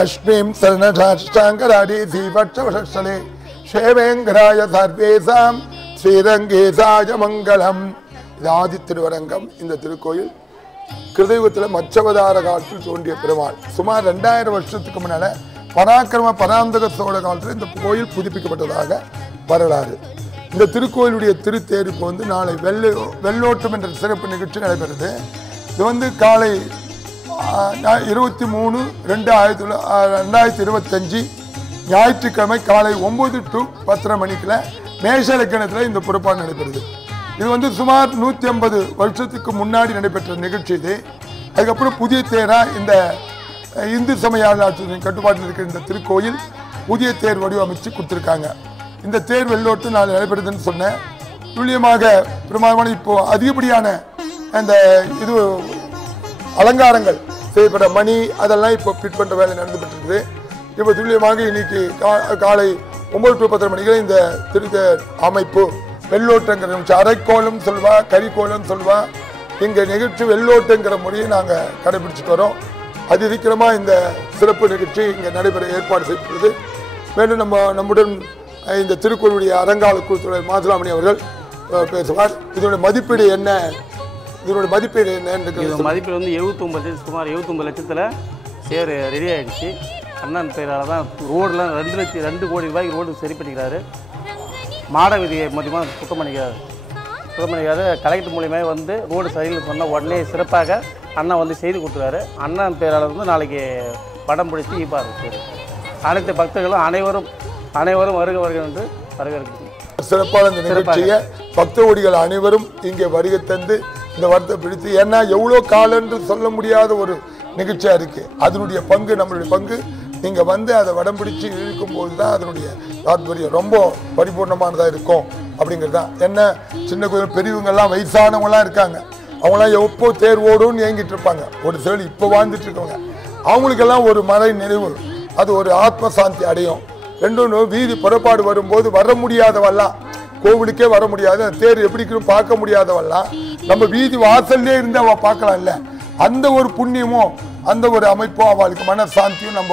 லக்ஷ்மீம் சரணாஷ்டாங்கராடி தீபட்சவசலே சேவேங்கராய சர்வேசாம் ஸ்ரீரங்கேசாய மங்களம். இது ஆதி திருவரங்கம். இந்த திருக்கோயில் கிருதயுகத்தில் மச்சவதார காலத்தில் தோன்றிய பெருமாள். சுமார் 2000 வருஷத்துக்கு முன்னால பராக்கிரம பராந்தக சோழ காலத்தில் இந்த கோயில் புதுப்பிக்கப்பட்டதாக வரலாறு. இந்த திருக்கோயிலுடைய திருத்தேர் இப்போ நாளை வெள்ளோட்டம் என்ற சிறப்பு நிகழ்ச்சி நடைபெறுது. இது காலை 23/2/2025 ஞாயிற்றுக்கிழமை காலை 9 to 10 மணிக்குள்ள மேஷ லக்னத்தில் இந்த புறப்பாடு நடைபெறுது. இது சுமார் 150 வருஷத்துக்கு முன்னாடி நடைபெற்ற நிகழ்ச்சி இது. அதுக்கப்புறம் புதிய தேரா இந்த இந்து சமய அறநிலையத்துறையின் கட்டுப்பாட்டில் இருக்கிற இந்த திருக்கோயில் புதிய தேர் வடிவமைச்சு கொடுத்துருக்காங்க. இந்த தேர் வெள்ளோட்டு நாள் நடைபெறுதுன்னு சொன்னேன். துல்லியமாக பிரமாதமான இப்போ அதிகப்படியான அந்த இது அலங்காரங்கள் செய்யப்பட்ட மணி அதெல்லாம் இப்போ ஃபிட் பண்ணுற வேலை நடந்துகிட்டு இருக்குது. இப்போ துல்லியமாக இன்னைக்கு காலை 9 to 10 மணிக்கு இந்த திருத்தேர் அமைப்பு வெள்ளோட்டங்கிற நிகழ்ச்சி, அரைக்கோலம் சொல்வா, கரிக்கோலம் சொல்வா. இங்கே நிகழ்ச்சி வெள்ளோட்டங்கிற முறையை நாங்கள் கடைபிடிச்சிட்டு வரோம். அதிகரமாக இந்த சிறப்பு நிகழ்ச்சி இங்கே நடைபெற ஏற்பாடு செய்யப்படுது. மேலும் நம்முடன் இந்த திருக்கோயிலுடைய அறங்கால குழுத்துறை மாதுளாமணி அவர்கள் பேசுவார். இதனுடைய மதிப்பீடு என்ன? இதனுடைய மதிப்பீடு என்ன? மதிப்பீடு 79 சுமார் 79 லட்சத்தில் சேர் ரெடி ஆகிடுச்சு. அண்ணன் பேரால் தான் ரோடெலாம் 2 கோடி ரூபாய்க்கு ரோடு சரி பண்ணிக்கிறாரு. மாட விதியை மதியமாக சுத்தம் பண்ணிக்காது. கலெக்டர் மூலியமாக ரோடு சரியில் சொன்னால் உடனே சிறப்பாக அண்ணன் செய்து கொடுத்துருக்காரு. அண்ணன் பேரால் நாளைக்கு படம் பிடிச்சி ஈப்பாக இருக்குது. அனைத்து பக்தர்களும் அனைவரும் வருக என்று வரவேற்கிறது. சிறப்பான இந்த நிகழ்ச்சியை பக்த ஓடிகள் அனைவரும் இங்கே வருகை தந்து இந்த வருத்தை பிடித்து, ஏன்னா எவ்வளோ காலம் என்று சொல்ல முடியாத ஒரு நிகழ்ச்சியாக இருக்குது. அதனுடைய பங்கு நம்மளுடைய பங்கு. நீங்கள் அதை வடம் பிடிச்சி இழுக்கும்போது தான் அதனுடைய தாத்பரியம் ரொம்ப பரிபூர்ணமானதாக இருக்கும் அப்படிங்கிறது தான். என்ன சின்ன கோயில் பெரியவங்கெல்லாம் வயசானவங்களாம் இருக்காங்க. அவங்களாம் எப்போ தேர் ஓடும்னு ஏங்கிட்டு இருப்பாங்க. ஒரு சிலர் இப்போ வாழ்ந்துட்டு இருக்கவங்க அவங்களுக்கெல்லாம் ஒரு மறை நிறைவு, அது ஒரு ஆத்ம சாந்தி அடையும். ரெண்டும் வீதி புறப்பாடு வரும்போது வர முடியாதவெல்லாம், கோவிலுக்கே வர முடியாது, தேர் எப்படி பார்க்க முடியாதவெல்லாம் நம்ம வீதி வாசல்லே இருந்து அவள் பார்க்கலாம். இல்லை அந்த ஒரு புண்ணியமும் அந்த ஒரு அமைப்பும் அவளுக்கு மனசாந்தியும் நம்ம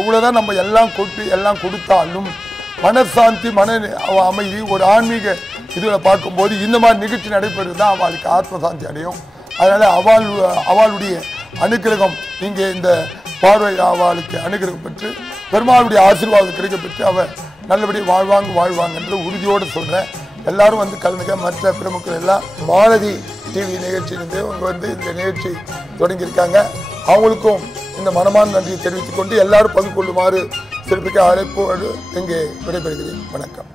எவ்வளோதான் நம்ம எல்லாம் கொடுத்தாலும் மனசாந்தி அமைதி ஒரு ஆன்மீக இதில் பார்க்கும்போது இந்த மாதிரி நிகழ்ச்சி நடைபெறுது தான் அவளுக்கு ஆத்மசாந்தி அடையும். அதனால் அவளுடைய அனுக்கிரகம் இங்கே இந்த பார்வை அவளுக்கு அனுகிரகம் பெற்று பெருமாளுடைய ஆசீர்வாதம் கிடைக்கப்பெற்று அவள் நல்லபடியாக வாழ்வாங்க என்று உறுதியோடு சொல்கிறேன். எல்லாரும் கலந்துக்க. மற்ற பிரமுகர்கள் எல்லாம் மாலதி டிவி நிகழ்ச்சியிலிருந்து அவங்க இந்த நிகழ்ச்சி தொடங்கியிருக்காங்க. அவங்களுக்கும் இந்த மனமான நன்றியை தெரிவித்துக் கொண்டு எல்லாரும் பங்கு கொள்ளுமாறு சிறப்பிக்க அழைப்போடு இங்கே விடைபெறுகிறேன். வணக்கம்.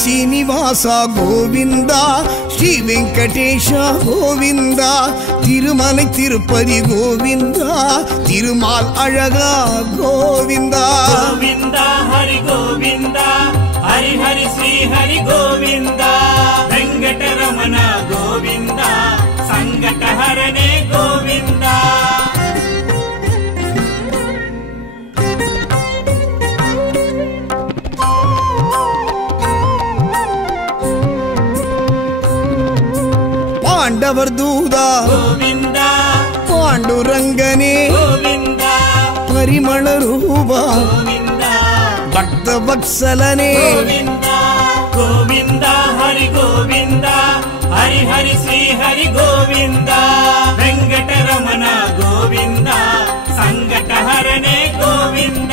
శ్రీనివాస గోవింద శ్రీ వెంకటేశ గోవింద తిరుమల తిరుపతి గోవింద తిరుమాల్ అழகா గోవింద గోవింద హరి గోవింద హరి హరి శ్రీ హరి గోవింద వెంకటరమణ గోవింద సంకటహరణే గోవింద. पांडवर दूदा गोविंद पांडुरंगने गोविंद परिमल रूपा गोविंद भक्त वत्सलने गोविंद गोविंद हरि गोविंद हरि हरि श्री हरि गोविंद वेंकटरमण गोविंद संकटहरणे गोविंद.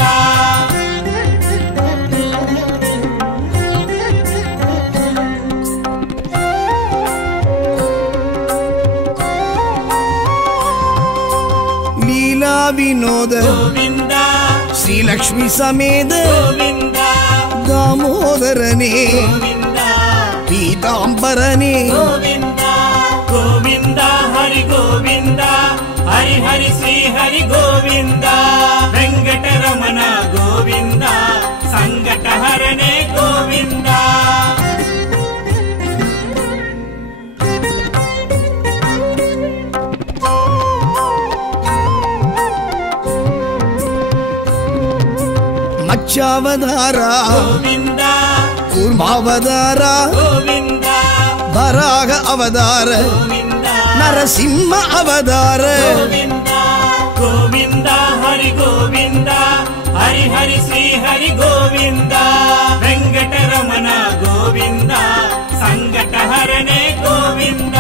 विनोद गोविंद श्री लक्ष्मी समेत गोविंद दामोदरने गोविंद पीतांबरने गोविंद गोविंद हरि गोविंद हरि हरि श्री हरि गोविंद वेंकट ಮಚ್ಚಾವತಾರ ಗೋವಿಂದ ಕೂರ್ಮಾವತಾರ ಗೋವಿಂದ ವರಾಹ ಅವತಾರ ಗೋವಿಂದ ನರಸಿಂಹ ಅವತಾರ ಗೋವಿಂದ ಗೋವಿಂದ ಹರಿ ಗೋವಿಂದ ಹರಿ ಹರಿ ಶ್ರೀ ಹರಿ ಗೋವಿಂದ ವೆಂಕಟರಮಣ ಗೋವಿಂದ ಸಂಕಟ ಹರಣೆ ಗೋವಿಂದ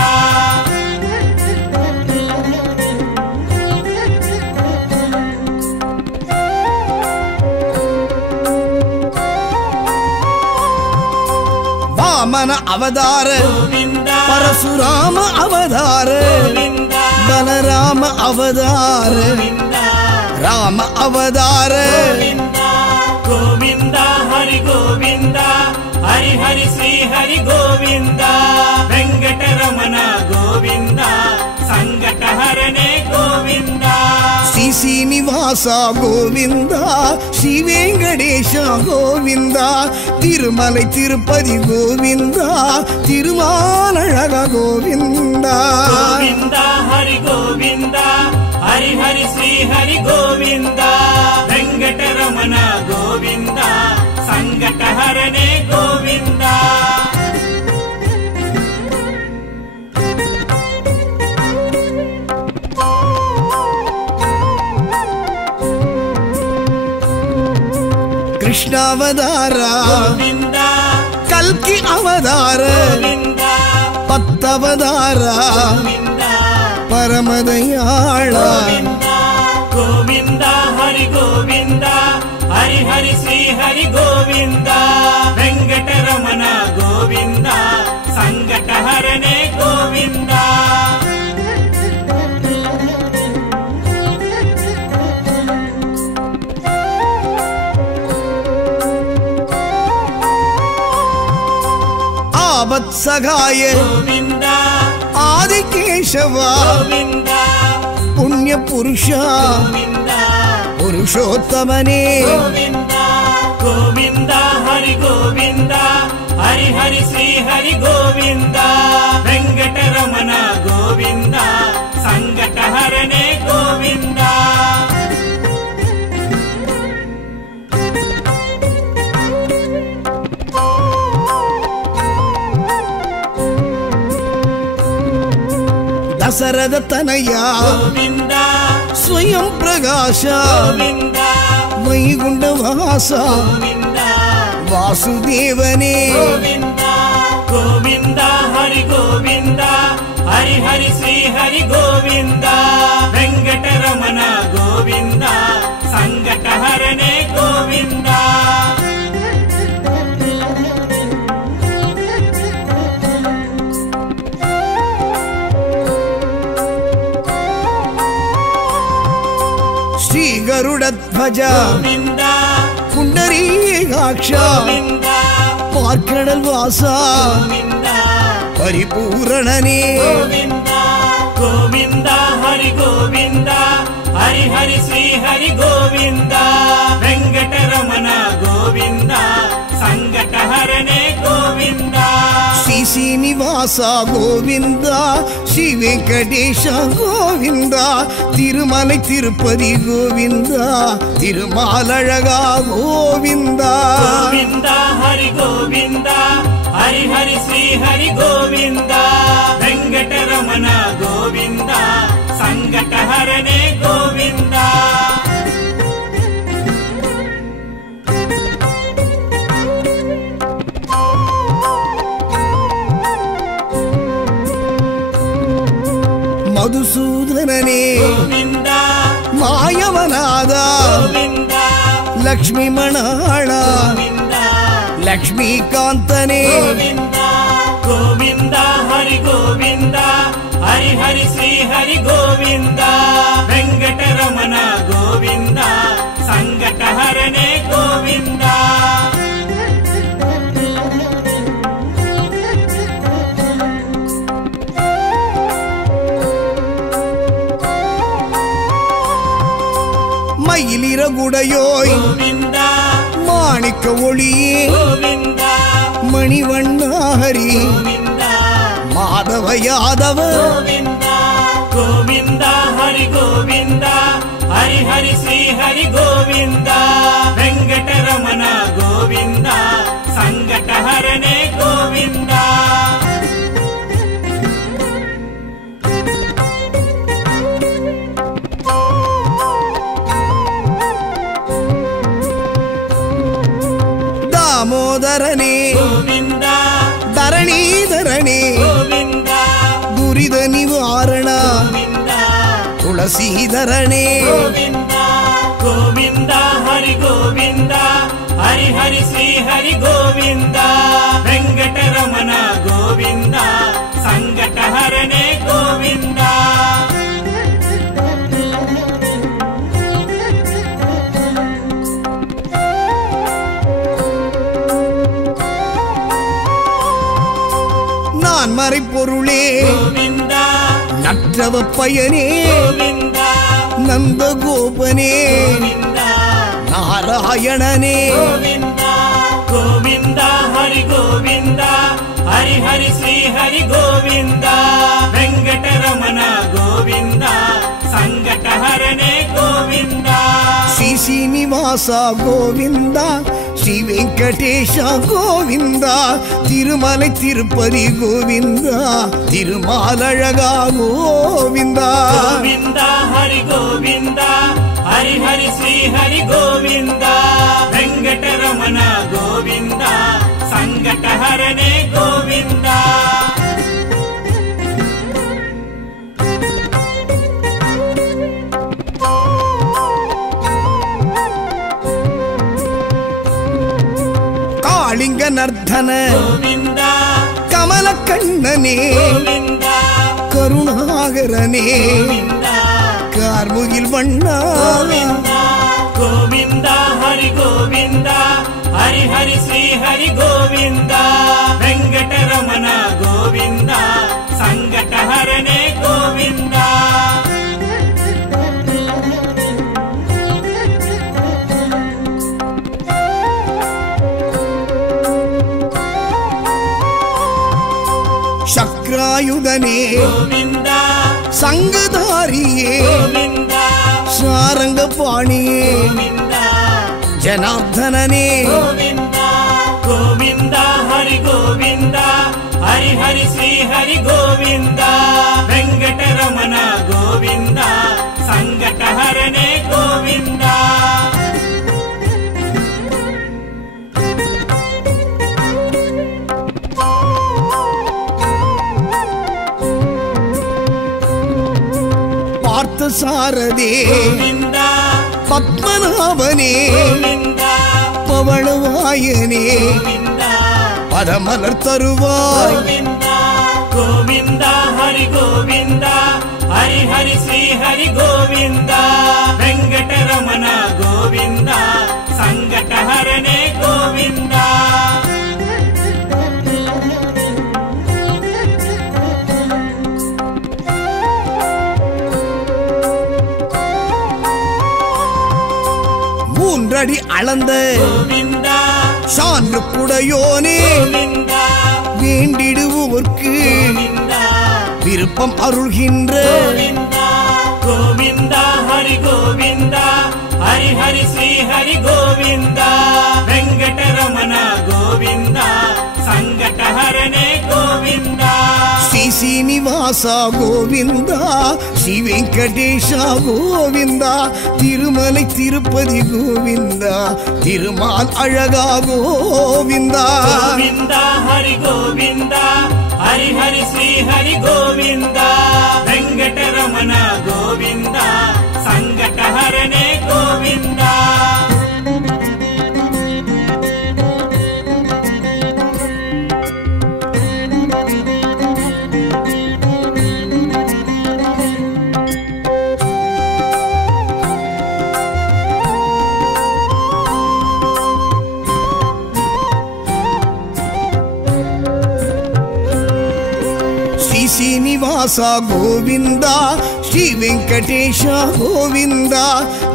ವಾಮನ ಅವತಾರ ಗೋವಿಂದ ಪರಶುರಾಮ ಅವತಾರ ಗೋವಿಂದ ಬಲರಾಮ ಅವತಾರ ಗೋವಿಂದ ರಾಮ ಅವತಾರ ಗೋವಿಂದ ಗೋವಿಂದ ಹರಿ ಗೋವಿಂದ ಹರಿ ಹರಿ ಶ್ರೀ ಹರಿ ಗೋವಿಂದ ವೆಂಕಟರಮಣ ಗೋವಿಂದ ಸಂಕಟ ಹರಣೆ ಗೋವಿಂದ ಶ್ರೀ ಶ್ರೀನಿವಾಸ ಗೋವಿಂದ ಶ್ರೀ ವೆಂಕಟೇಶ ಗೋವಿಂದ ತಿರುಮಲೈ ತಿರುಪತಿ ಗೋವಿಂದ ತಿರುಮಾಲழக ಗೋವಿಂದ ಗೋವಿಂದ ಹರಿ ಗೋವಿಂದ ಹರಿ ಹರಿ ಶ್ರೀ ಹರಿ ಗೋವಿಂದ ವೆಂಕಟರಮಣ ಗೋವಿಂದ ಸಂಕಟ ಹರಣೆ ಗೋವಿಂದ ಕೃಷ್ಣಾವತಾರ ಗೋವಿಂದ ಕಲ್ಕಿ ಅವತಾರ ಗೋವಿಂದ ಪತ್ತವತಾರ ಗೋವಿಂದ ಪರಮದಯಾಳ ಗೋವಿಂದ ಗೋವಿಂದ ಹರಿ ಗೋವಿಂದ ಹರಿ ಹರಿ ಶ್ರೀ ಹರಿ ಗೋವಿಂದ ವೆಂಕಟರಮಣ ಗೋವಿಂದ ಸಂಕಟ ಹರಣೆ ಗೋವಿಂದ ಆವತ್ಸಗಾಯ ಗೋವಿಂದ ಆದಿಕೇಶವ ಗೋವಿಂದ ಪುಣ್ಯ ಪುರುಷ ಗೋವಿಂದ ಪುರುಷೋತ್ತಮನೇ ಗೋವಿಂದ ಗೋವಿಂದ ಹರಿ ಗೋವಿಂದ ಹರಿ ಹರಿ ಶ್ರೀ ಹರಿ ಗೋವಿಂದ ವೆಂಕಟರಮಣ ಗೋವಿಂದ ಸಂಕಟ ಹರಣೆ ಗೋವಿಂದ ದಸರದ ತನಯ ಗೋವಿಂದ ಸ್ವಯಂ ಪ್ರಕಾಶ ಗೋವಿಂದ ವೈಗುಂಡವಾಸ ಗೋವಿಂದ ವಾಸುದೇವನೇ ಗೋವಿಂದ ಗೋವಿಂದ ಹರಿ ಗೋವಿಂದ ಹರಿ ಹರಿ ಶ್ರೀ ಹರಿ ಗೋವಿಂದ ವೆಂಕಟರಮಣ ಗೋವಿಂದ ಸಂಕಟ ಹರಣೆ ಗೋವಿಂದ ಶ್ರೀ ಗರುಡಧ್ವಜ ಗೋವಿಂದ ಪುಂಡರೀಕಾಕ್ಷ ಗೋವಿಂದ ಪಾರ್ಕಡಲ್ ವಾಸ ಗೋವಿಂದ ಪರಿಪೂರಣನೇ ಗೋವಿಂದ ಗೋವಿಂದ ಹರಿ ಗೋವಿಂದ ಹರಿ ಹರಿ ಶ್ರೀ ಹರಿ ಗೋವಿಂದ ವೆಂಕಟರಮಣ ಗೋವಿಂದ ಸಂಕಟ ಹರಣೆ ಗೋವಿಂದ ಶ್ರೀ ಶ್ರೀನಿವಾಸ ಗೋವಿಂದ ಶ್ರೀ ವೆಂಕಟೇಶ ಗೋವಿಂದ ತಿರುಮಲೈ ತಿರುಪತಿ ಗೋವಿಂದ ತಿರುಮಾಲழக ಗೋವಿಂದ ಗೋವಿಂದ ಹರಿ ಗೋವಿಂದ ಹರಿ ಹರಿ ಶ್ರೀ ಹರಿ ಗೋವಿಂದ ವೆಂಕಟರಮಣ ಗೋವಿಂದ ಸಂಕಟ ಹರಣೆ ಗೋವಿಂದ ಮಧುಸೂದನನೇ ಗೋವಿಂದ ಮಾಯವನಾದ ಗೋವಿಂದ ಲಕ್ಷ್ಮೀ ಮಣಾಳ ಗೋವಿಂದ ಲಕ್ಷ್ಮೀಕಾಂತನೇ ಗೋವಿಂದ ಗೋವಿಂದ ಹರಿ ಗೋವಿಂದ ಹರಿ ಹರಿ ಶ್ರೀ ಹರಿ ಗೋವಿಂದ ವೆಂಕಟರಮಣ ಗೋವಿಂದ ಸಂಕಟ ಹರಣೆ ಗೋವಿಂದ மயிலிற குடையோய் ಗೋವಿಂದ மாணிக்க ஒளியே ಗೋವಿಂದ மணிவண்ணாஹரி ಗೋವಿಂದ மாதவ யாதவ ಗೋವಿಂದ ಗೋವಿಂದ ಹರಿ ಗೋವಿಂದ ಹರಿ ಹರಿ ಶ್ರೀ ಹರಿ ಗೋವಿಂದ ವೆಂಕಟರಮಣ தாமோதரனே ಗೋವಿಂದ தரணீதரனே ಗೋವಿಂದ துரித நிவாரண ಗೋವಿಂದ துளசீதரனே ಗೋವಿಂದ ಗೋವಿಂದ ಹರಿ ಗೋವಿಂದ ಹರಿ ಹರಿ ಶ್ರೀ ಹರಿ ಗೋವಿಂದ ವೆಂಕಟರಮಣ ಗೋವಿಂದ ಸಂಕಟಹರನೇ ಗೋವಿಂದ நான் மறைப்பொருளே ಗೋವಿಂದ நற்றவ பயனே ಗೋವಿಂದ நந்தகோபனே ಗೋವಿಂದ நாராயணனே ಗೋವಿಂದ ಗೋವಿಂದ ಹರಿ ಗೋವಿಂದ ಹರಿ ಹರಿ ಶ್ರೀ ಹರಿ ಗೋವಿಂದ ವೆಂಕಟರಮಣ ಗೋವಿಂದ ಸಂಕಟಹರನೇ ಗೋವಿಂದ ಶ್ರೀ ಶ್ರೀನಿವಾಸ ಗೋವಿಂದ ஸ்ரீ வெங்கடேஷ கோவிந்தா திருமலை திருப்பதி கோவிந்தா திருமாலழகா கோவிந்தா ಗೋವಿಂದ ಹರಿ ಗೋವಿಂದ ಹರಿ ಹರಿ ಶ್ರೀ ಹರಿ ಗೋವಿಂದ ವೆಂಕಟರಮಣ ಗೋವಿಂದ ಸಂಕಟಹರನೇ ಗೋವಿಂದ காளிங்க நர்தன ಗೋವಿಂದ கமல கண்ணனே ಗೋವಿಂದ கருணாகரனே ಗೋವಿಂದ கார்முகில் வண்ணா ಗೋವಿಂದ ಗೋವಿಂದ ಹರಿ ಗೋವಿಂದ ಹರಿ ಹರಿ ಶ್ರೀ ಹರಿ ಗೋವಿಂದ ವೆಂಕಟರಮಣ ಗೋವಿಂದ ಸಂಕಟಹರನೇ ಗೋವಿಂದ சக்ராயுதனே ಗೋವಿಂದ சங்கதாரியே ಗೋವಿಂದ சாரங்க பாணியே ಗೋವಿಂದ ஜனார்தனனே ಗೋವಿಂದ ಗೋವಿಂದ ಹರಿ ಗೋವಿಂದ ಹರಿ ಹರಿ ಶ್ರೀ ಹರಿ ಗೋವಿಂದ ವೆಂಕಟರಮಣ ಗೋವಿಂದ ಸಂಕಟಹರನೇ ಗೋವಿಂದ பார்த்த சாரதே ಗೋವಿಂದ பத்மநாபனே ಗೋವಿಂದ பவளவாயனே ಗೋವಿಂದ பதமலர் தருவாய் ಗೋವಿಂದ ಗೋವಿಂದ ಹರಿ ಗೋವಿಂದ ಹರಿ ಹರಿ ಶ್ರೀ ಹರಿ ಗೋವಿಂದ ವೆಂಕಟರಮಣ ಗೋವಿಂದ ಸಂಕಟಹರನೇ ಗೋವಿಂದ மூன்றடி அளந்த ಗೋವಿಂದ சான்று குடையோனே ಗೋವಿಂದ வேண்டிடுவோர்க்கு ಗೋವಿಂದ விருப்பம் அருள்கின்ற ಗೋವಿಂದ ಗೋವಿಂದ ಹರಿ ಗೋವಿಂದ ಹರಿ ಹರಿ ಶ್ರೀ ಹರಿ ಗೋವಿಂದ ವೆಂಕಟರಮಣ ಗೋವಿಂದ ಸಂಕಟಹರನೇ ಗೋವಿಂದ ஸ்ரீ சீனிவாசா கோவிந்தா ஸ்ரீ வெங்கடேஷா கோவிந்தா திருமலை திருப்பதி கோவிந்தா திருமால் அழகா கோவிந்தா ಗೋವಿಂದ ಹರಿ ಗೋವಿಂದ ಹರಿ ಹರಿ ಶ್ರೀ ಹರಿ ಗೋವಿಂದ ವೆಂಕಟರಮಣ ಗೋವಿಂದ ಸಂಕಟಹರನೇ ಗೋವಿಂದ ஸ்ரீ சீனிவாசா கோவிந்தா ஸ்ரீ வெங்கடேஷா கோவிந்தா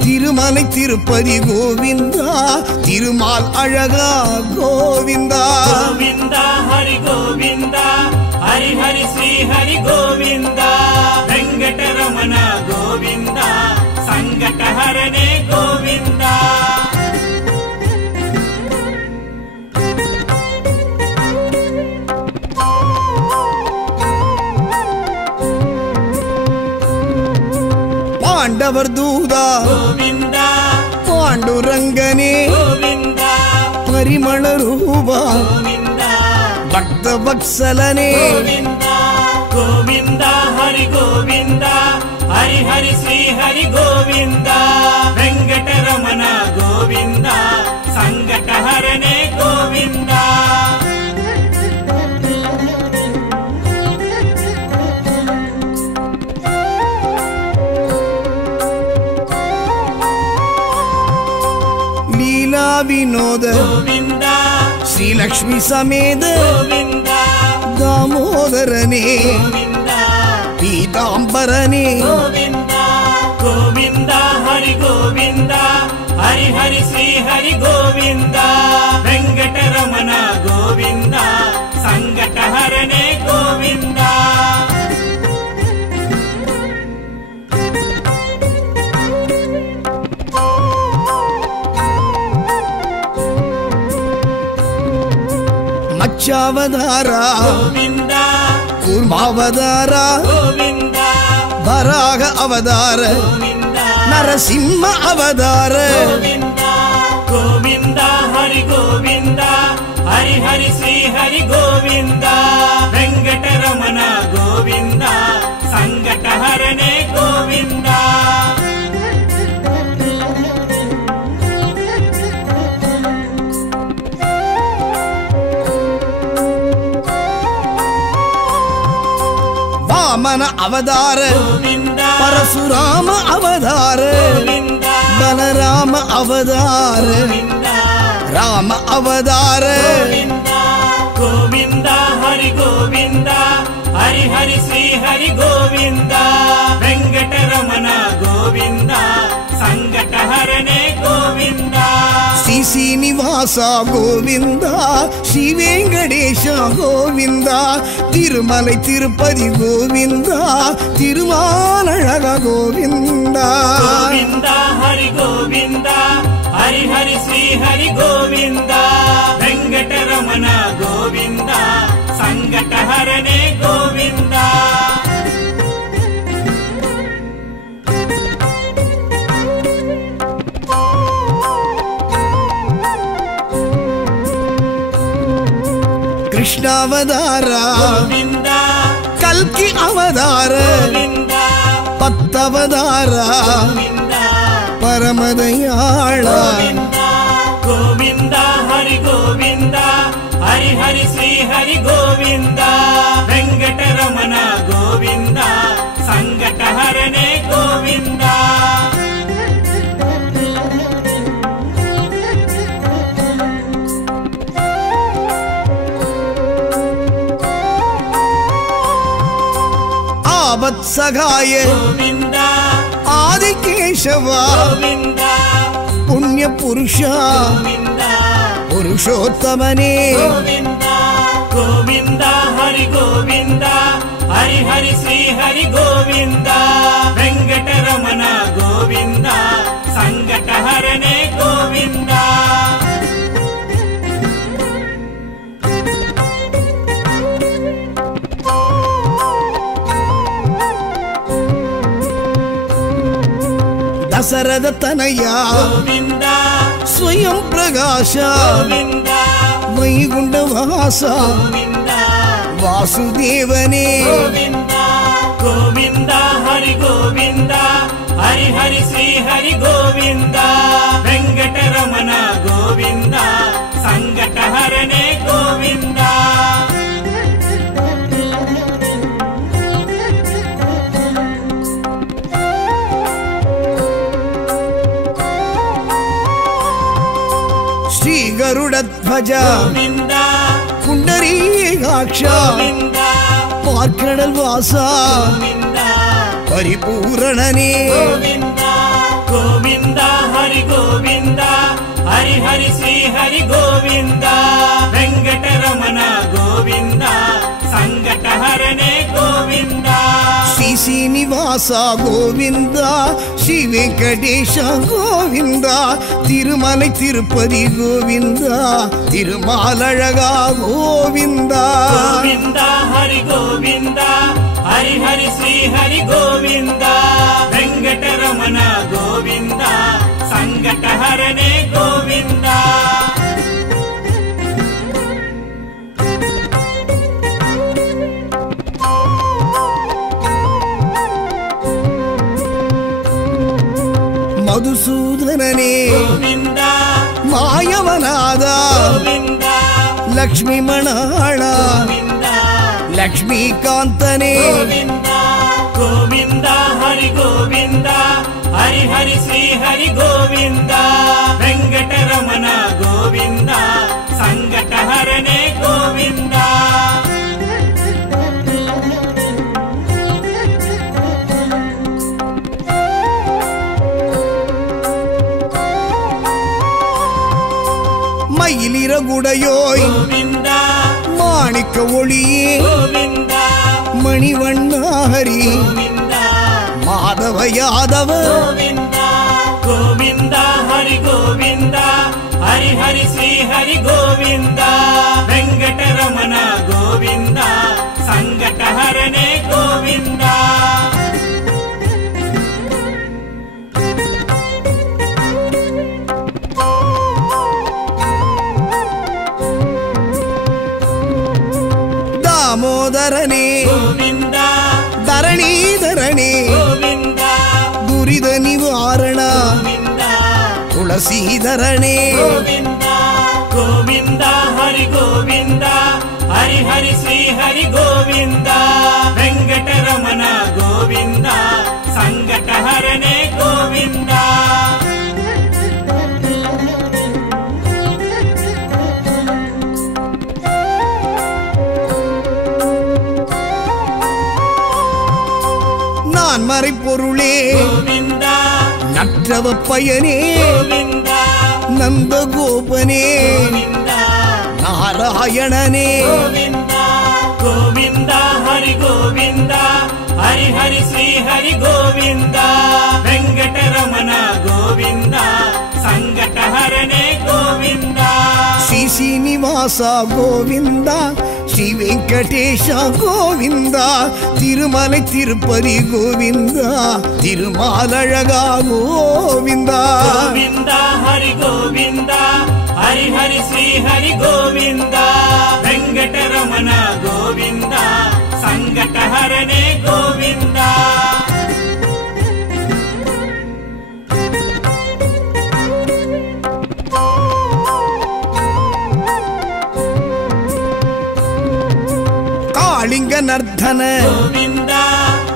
திருமலை திருப்பதி கோவிந்தா திருமால் அழகா கோவிந்தா ಗೋವಿಂದ ಹರಿ ಗೋವಿಂದ ಹರಿ ಹರಿ ಶ್ರೀ ಹರಿ ಗೋವಿಂದ ವೆಂಕಟರಮಣ ಗೋವಿಂದ ಸಂಕಟಹರನೇ ಗೋವಿಂದ பாண்டவர் தூதா ಗೋವಿಂದ பாண்டுரங்கனே ಗೋವಿಂದ ಪರಿಮಳ ರೂಪ ಗೋವಿಂದ ಭಕ್ತ ವತ್ಸಲನೇ ಗೋವಿಂದ ಗೋವಿಂದ ಹರಿ ಗೋವಿಂದ ಹರಿ ಹರಿ ಶ್ರೀ ಹರಿ ಗೋವಿಂದ ವೆಂಕಟರಮಣ ಗೋವಿಂದ ಸಂಕಟಹರನೇ ಗೋವಿಂದ ಲೀಲಾ ವಿನೋದ ಗೋವಿಂದ ಶ್ರೀಲಕ್ಷ್ಮಿ ಸಮೇತ ಗೋವಿಂದ ದಾಮೋದರನೇ ಗೋವಿಂದ ಪೀತಾಂಬರನೇ ಗೋವಿಂದ ಗೋವಿಂದ ಹರಿ ಗೋವಿಂದ ಹರಿ ಹರಿ ಶ್ರೀ ಹರಿ ಗೋವಿಂದ ವೆಂಕಟರಮಣ ಗೋವಿಂದ ಸಂಕಟಹರನೇ ಗೋವಿಂದ ಮಚ್ಚಾವತಾರ ಗೋವಿಂದ ಕೂರ್ಮಾವತಾರ ಗೋವಿಂದ ವರಾಹ ಅವತಾರ ಗೋವಿಂದ ನರಸಿಂಹ ಅವತಾರ ಗೋವಿಂದ ಗೋವಿಂದ ಹರಿ ಗೋವಿಂದ ಹರಿ ಹರಿ ಶ್ರೀ ಹರಿ ಗೋವಿಂದ ವೆಂಕಟರಮಣ ಗೋವಿಂದ ಸಂಕಟಹರನೇ ಗೋವಿಂದ ವಾಮನ ಅವತಾರ ಗೋವಿಂದ ಪರಶುರಾಮ ಅವತಾರ ಗೋವಿಂದ ಬಲರಾಮ ಅವತಾರ ಗೋವಿಂದ ರಾಮ ಅವತಾರ ಗೋವಿಂದ ಗೋವಿಂದ ಹರಿ ಗೋವಿಂದ ಹರಿ ಹರಿ ಶ್ರೀ ಹರಿ ಗೋವಿಂದ ವೆಂಕಟರಮಣ ಗೋವಿಂದ ಸಂಕಟಹರನೇ ಗೋವಿಂದ ಶ್ರೀ ಶ್ರೀನಿವಾಸ ಗೋವಿಂದ ಶ್ರೀ ವೆಂಕಟೇಶ ಗೋವಿಂದ ತಿರುಮಲೈ ತಿರುಪತಿ ಗೋವಿಂದ ತಿರುಮಾಲழக ಗೋವಿಂದ ಗೋವಿಂದ ಹರಿ ಗೋವಿಂದ ಹರಿ ಹರಿ ಶ್ರೀ ಹರಿ ಗೋವಿಂದ ವೆಂಕಟರಮಣ ಗೋವಿಂದ ಸಂಕಟಹರನೇ ಗೋವಿಂದ ಕೃಷ್ಣಾವತಾರ ಗೋವಿಂದ ಕಲ್ಕಿ ಅವತಾರ ಗೋವಿಂದ ಪತ್ತವತಾರ ಗೋವಿಂದ ಪರಮದಯಾಳ ಗೋವಿಂದ ಗೋವಿಂದ ಹರಿ ಗೋವಿಂದ ಹರಿ ಹರಿ ಶ್ರೀ ಹರಿ ಗೋವಿಂದ ವೆಂಕಟರಮಣ ಗೋವಿಂದ ಸಂಕಟಹರನೇ ಗೋವಿಂದ ಆವತ್ಸಗಾಯ ಗೋವಿಂದ ಆದಿಕೇಶವ ಗೋವಿಂದ ಪುಣ್ಯ ಪುರುಷ ಗೋವಿಂದ ಪುರುಷೋತ್ತಮನೇ ಗೋವಿಂದ ಗೋವಿಂದ ಹರಿ ಗೋವಿಂದ ಹರಿ ಹರಿ ಶ್ರೀ ಹರಿ ಗೋವಿಂದ ವೆಂಕಟರಮಣ ಗೋವಿಂದ ಸಂಕಟಹರನೇ ಗೋವಿಂದ ದಸರದ ತನಯ ಗೋವಿಂದ ಸ್ವಯಂ ಪ್ರಕಾಶ ಗೋವಿಂದ ವೈಗುಂಡ ವಾಸ ಗೋವಿಂದ ವಾಸುದೇವನೇ ಗೋವಿಂದ ಗೋವಿಂದ ಹರಿ ಗೋವಿಂದ ಹರಿ ಹರಿ ಶ್ರೀ ಹರಿ ಗೋವಿಂದ ವೆಂಕಟರಮಣ ಗೋವಿಂದ ಸಂಕಟಹರನೇ ಗೋವಿಂದ ಶ್ರೀ ಗರುಡ ಧ್ವಜ ಗೋವಿಂದ ಪುಂಡರೀಕಾಕ್ಷ ಗೋವಿಂದ ಪಾರ್ಕಡಲ್ ವಾಸ ಗೋವಿಂದ ಪರಿಪೂರಣನೇ ಗೋವಿಂದ ಗೋವಿಂದ ಹರಿ ಗೋವಿಂದ ಹರಿ ಹರಿ ಶ್ರೀ ಹರಿ ಗೋವಿಂದ ವೆಂಕಟರಮಣ ಗೋವಿಂದ ಸಂಕಟಹರನೇ ಗೋವಿಂದ ಶ್ರೀ ಶ್ರೀನಿವಾಸ ಗೋವಿಂದ ಶ್ರೀ ವೆಂಕಟೇಶ ಗೋವಿಂದ ತಿರುಮಲೈ ತಿರುಪತಿ ಗೋವಿಂದ ತಿರುಮಾಲழக ಗೋವಿಂದ ಗೋವಿಂದ ಹರಿ ಗೋವಿಂದ ಹರಿ ಹರಿ ಶ್ರೀ ಹರಿ ಗೋವಿಂದ ವೆಂಕಟರಮಣ ಗೋವಿಂದ ಸಂಕಟಹರನೇ ಗೋವಿಂದ மதுசூதனனே ಗೋವಿಂದ மாயவநாத ಗೋವಿಂದ லக்ஷ்மி மணாள ಗೋವಿಂದ லக்ஷ்மிகாந்தனே ಗೋವಿಂದ ಗೋವಿಂದ ಹರಿ ಗೋವಿಂದ ಹರಿ ಹರಿ ಶ್ರೀ ಹರಿ ಗೋವಿಂದ ವೆಂಕಟರಮಣ ಗೋವಿಂದ ಸಂಕಟಹರನೇ ಗೋವಿಂದ மயிலிறகுடையோய் ಗೋವಿಂದ மாணிக்க ஒளியே ಗೋವಿಂದ மணிவண்ணாஹரி ಗೋವಿಂದ மாதவ யாதவ ಗೋವಿಂದ ಗೋವಿಂದ ಹರಿ ಗೋವಿಂದ ಹರಿ ಹರಿ ಶ್ರೀ ಹರಿ ಗೋವಿಂದ ವೆಂಕಟರಮಣ ಗೋವಿಂದ ಸಂಕಟಹರನೇ ಗೋವಿಂದ தாமோதரனே ಗೋವಿಂದ தரணீதரனே ಗೋವಿಂದ துரித நிவாரண ಗೋವಿಂದ துளசீதரனே ಗೋವಿಂದ ಗೋವಿಂದ ಹರಿ ಗೋವಿಂದ ಹರಿ ಹರಿ ಶ್ರೀ ಹರಿ ಗೋವಿಂದ ವೆಂಕಟರಮಣ ಗೋವಿಂದ ಸಂಕಟಹರನೇ ಗೋವಿಂದ நான் மறைப்பொருளே ಗೋವಿಂದ நற்றவ பயனே ಗೋವಿಂದ நந்தகோபனே ಗೋವಿಂದ நாராயணனே ಗೋವಿಂದ ಗೋವಿಂದ ಹರಿ ಗೋವಿಂದ ಹರಿ ಹರಿ ಶ್ರೀ ಹರಿ ಗೋವಿಂದ ವೆಂಕಟರಮಣ ಗೋವಿಂದ ಸಂಕಟಹರನೇ ಗೋವಿಂದ ಶ್ರೀ ಶ್ರೀನಿವಾಸ ಗೋವಿಂದ ஸ்ரீ வெங்கடேஷ கோவிந்தா திருமலை திருப்பதி கோவிந்தா திருமாலழகா கோவிந்தா ಗೋವಿಂದ ಹರಿ ಗೋವಿಂದ ಹರಿ ಹರಿ ಶ್ರೀ ಹರಿ ಗೋವಿಂದ ವೆಂಕಟರಮಣ ಗೋವಿಂದ ಸಂಕಟಹರನೇ ಗೋವಿಂದ காளிங்க நர்தன ಗೋವಿಂದ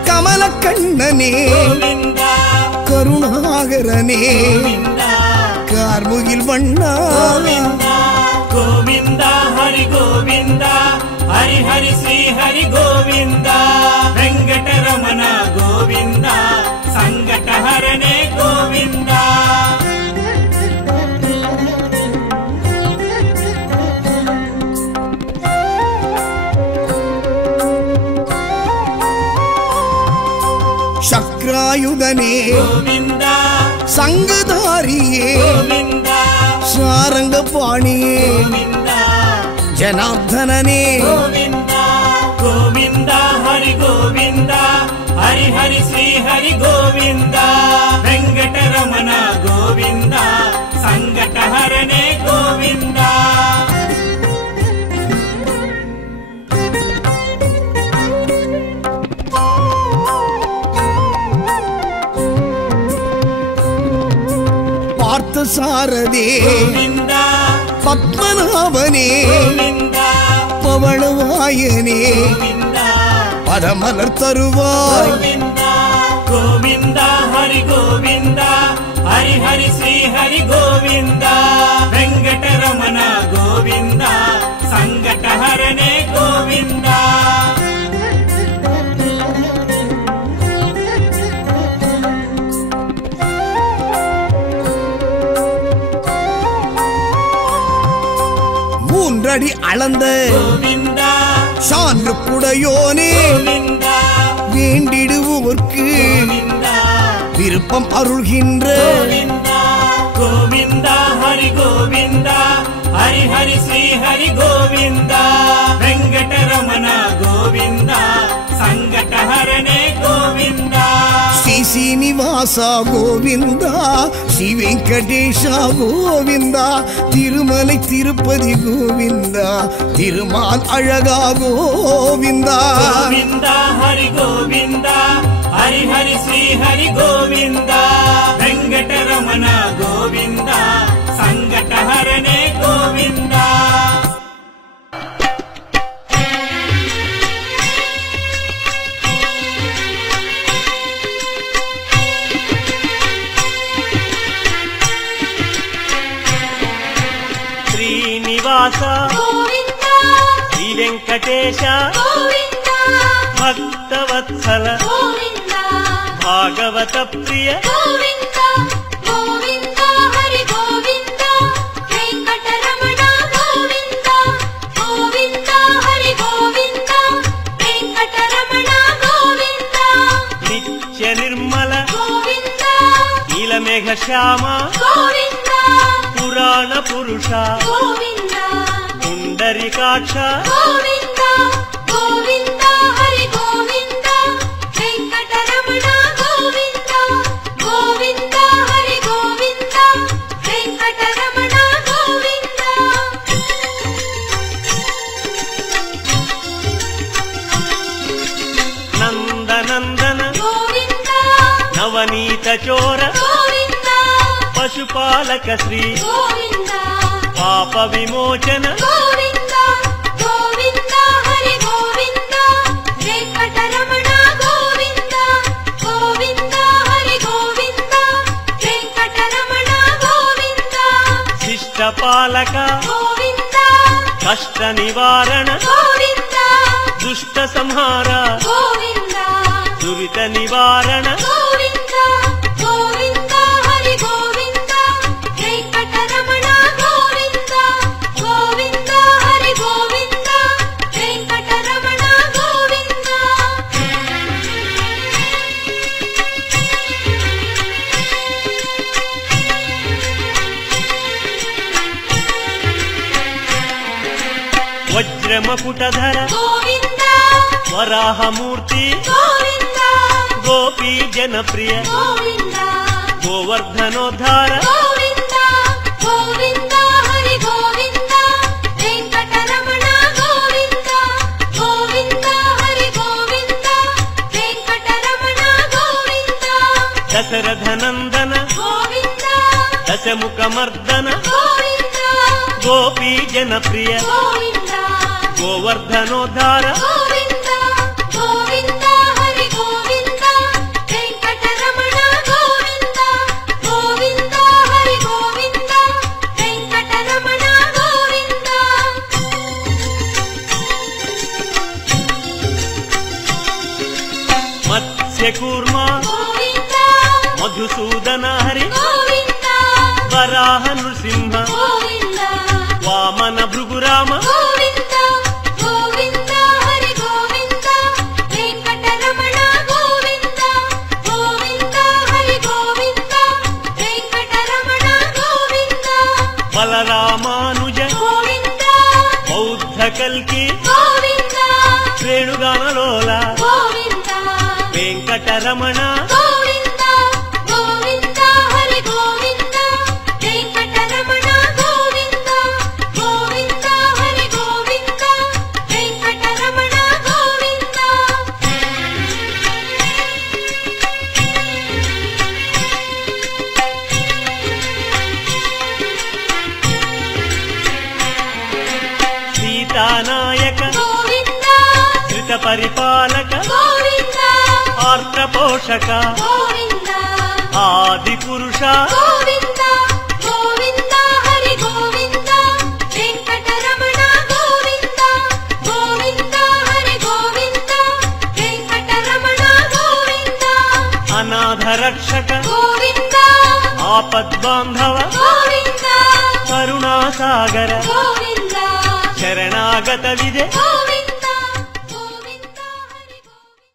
கமல கண்ணனே ಗೋವಿಂದ கருணாகரனே ಗೋವಿಂದ கார்முகில் வண்ணா ಗೋವಿಂದ ಗೋವಿಂದ ಹರಿ ಗೋವಿಂದ ಹರಿ ಹರಿ ಶ್ರೀ ಹರಿ ಗೋವಿಂದ ವೆಂಕಟರಮಣ ಗೋವಿಂದ ಸಂಕಟಹರನೇ ಗೋವಿಂದ சக்ராயுதனே ಗೋವಿಂದ சங்கதாரியே ಗೋವಿಂದ சாரங்க பாணியே ಗೋವಿಂದ ஜனார்தனனே ಗೋವಿಂದ ಗೋವಿಂದ ಹರಿ ಗೋವಿಂದ ಹರಿ ಹರಿ ಶ್ರೀ ಹರಿ ಗೋವಿಂದ ವೆಂಕಟರಮಣ ಗೋವಿಂದ ಸಂಕಟಹರನೇ ಗೋವಿಂದ பார்த்த சாரதே ಗೋವಿಂದ பத்மநாபனே ಗೋವಿಂದ பவளவாயனே ಗೋವಿಂದ பதமலர் தருவாய் ಗೋವಿಂದ ಗೋವಿಂದ ಹರಿ ಗೋವಿಂದ ಹರಿ ಹರಿ ಶ್ರೀ ಹರಿ ಗೋವಿಂದ ವೆಂಕಟರಮಣ ಗೋವಿಂದ ಸಂಕಟಹರನೇ ಗೋವಿಂದ மூன்றடி அளந்த ಗೋವಿಂದ சான்று குடையோனே ಗೋವಿಂದ வேண்டிடுவோர்க்கு ಗೋವಿಂದ விருப்பம் அருள்கின்ற ಗೋವಿಂದ ಗೋವಿಂದ ಹರಿ ಗೋವಿಂದ ಹರಿ ಹರಿ ಶ್ರೀ ಹರಿ ಗೋವಿಂದ ವೆಂಕಟರಮಣ ಗೋವಿಂದ సంగటహరణే గోవింద శ్రీ శ్రీనివాస గోవింద శ్రీ వెంకటేశ గోవింద తిరుమలై తిరుపతి గోవింద తిరుమాల్ అழகா గోవింద గోవింద హరి గోవింద హరి హరి శ్రీ హరి గోవింద వెంకటరమణ గోవింద సంగటహరణే గోవింద శ్రీనివాస గోవింద శ్రీ వెంకటేశ గోవింద భక్తవత్సల గోవింద భాగవత ప్రియ గోవింద గోవింద హరి గోవింద వెంకటరమణ గోవింద గోవింద హరి గోవింద వెంకటరమణ గోవింద నిత్య నిర్మల గోవింద నీలమేఘ శ్యామ గోవింద పురాణ పురుష గోవింద పుండరీకాక్ష గోవింద గోవింద హరి గోవింద వెంకటరమణ గోవింద గోవింద హరి గోవింద వెంకటరమణ గోవింద నందనందన గోవింద నవనీత చోర గోవింద పశుపాలక శ్రీ గోవింద పాప విమోచన గోవింద గోవింద హరి గోవింద వెంకటరమణ గోవింద గోవింద హరి గోవింద వెంకటరమణ గోవింద శిష్ట పాలక గోవింద కష్ట నివారణ గోవింద దుష్ట సంహార గోవింద దురిత నివారణ గోవింద గోవింద హరి గోవింద వెంకటరమణ గోవింద గోవింద హరి గోవింద వెంకటరమణ గోవింద వజ్రమకుటధర గోవింద వరాహమూర్తి గోవింద గోపీ జనప్రియ గోవింద గోవర్ధనోద్ధార గోవింద గోవింద హరి గోవింద వెంకటరమణ గోవింద గోవింద హరి గోవింద వెంకటరమణ గోవింద దశరథనందన గోవింద దశముఖమర్దన గోవింద గోపీ జనప్రియ గోవింద గోవర్ధనోద్ధార గోవింద గోవింద హరి గోవింద వెంకటరమణ గోవింద గోవింద హరి గోవింద వెంకటరమణ గోవింద మత్స్యకూర్మ గోవింద మధుసూదన హరి గోవింద వరాహ నృసింహ గోవింద వామన భృగురామ గోవింద గోవింద హరి గోవింద వెంకటరమణ గోవింద గోవింద హరి గోవింద వెంకటరమణ గోవింద బలరామానుజ గోవింద బౌద్ధ కల్కి గోవింద రేణుగానలోల గోవింద వెంకటరమణ గోవింద గోవింద హరి గోవింద వెంకటరమణ గోవింద గోవింద హరి గోవింద వెంకటరమణ గోవింద సీతానాయక గోవింద ధృత పరిపాలక గోవింద ఆర్ద్ర పోషక గోవింద ఆది పురుష గోవింద గోవింద హరి గోవింద వెంకటరమణ గోవింద గోవింద హరి గోవింద వెంకటరమణ గోవింద అనాథ రక్షక గోవింద ఆపద్బాంధవ గోవింద కరుణాసాగర గోవింద శరణాగత విదే గోవింద